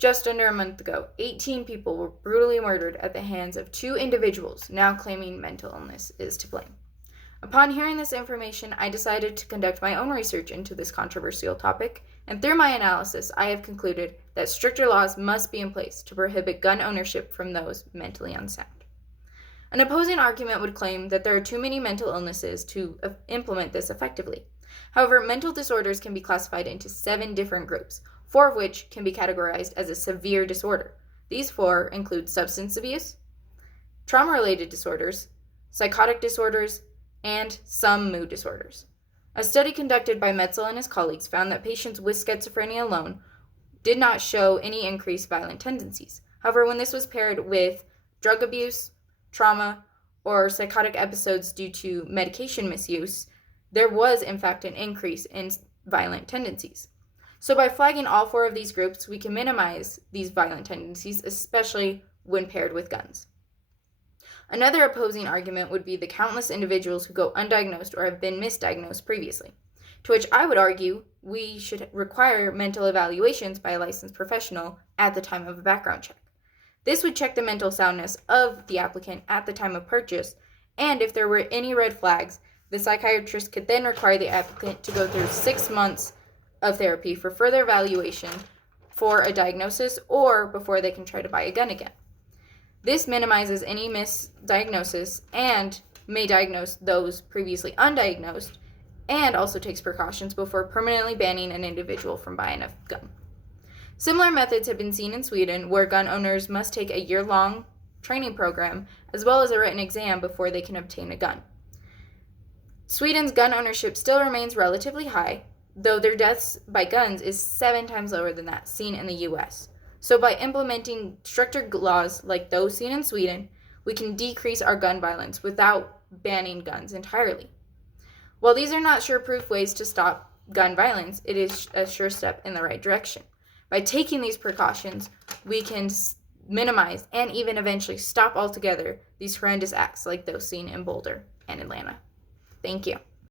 Just under a month ago, 18 people were brutally murdered at the hands of 2 individuals now claiming mental illness is to blame. Upon hearing this information, I decided to conduct my own research into this controversial topic, and through my analysis, I have concluded that stricter laws must be in place to prohibit gun ownership from those mentally unsound. An opposing argument would claim that there are too many mental illnesses to implement this effectively. However, mental disorders can be classified into 7 different groups, 4 of which can be categorized as a severe disorder. These 4 include substance abuse, trauma-related disorders, psychotic disorders, and some mood disorders. A study conducted by Metzel and his colleagues found that patients with schizophrenia alone did not show any increased violent tendencies. However, when this was paired with drug abuse, trauma, or psychotic episodes due to medication misuse, there was in fact an increase in violent tendencies. So by flagging all 4 of these groups, we can minimize these violent tendencies, especially when paired with guns. Another opposing argument would be the countless individuals who go undiagnosed or have been misdiagnosed previously, to which I would argue we should require mental evaluations by a licensed professional at the time of a background check. This would check the mental soundness of the applicant at the time of purchase, and if there were any red flags, the psychiatrist could then require the applicant to go through 6 months of therapy for further evaluation for a diagnosis or before they can try to buy a gun again. This minimizes any misdiagnosis and may diagnose those previously undiagnosed, and also takes precautions before permanently banning an individual from buying a gun. Similar methods have been seen in Sweden, where gun owners must take a year-long training program as well as a written exam before they can obtain a gun. Sweden's gun ownership still remains relatively high, though their deaths by guns is 7 times lower than that seen in the US. So by implementing stricter laws like those seen in Sweden, we can decrease our gun violence without banning guns entirely. While these are not sure-proof ways to stop gun violence, it is a sure step in the right direction. By taking these precautions, we can minimize and even eventually stop altogether these horrendous acts like those seen in Boulder and Atlanta. Thank you.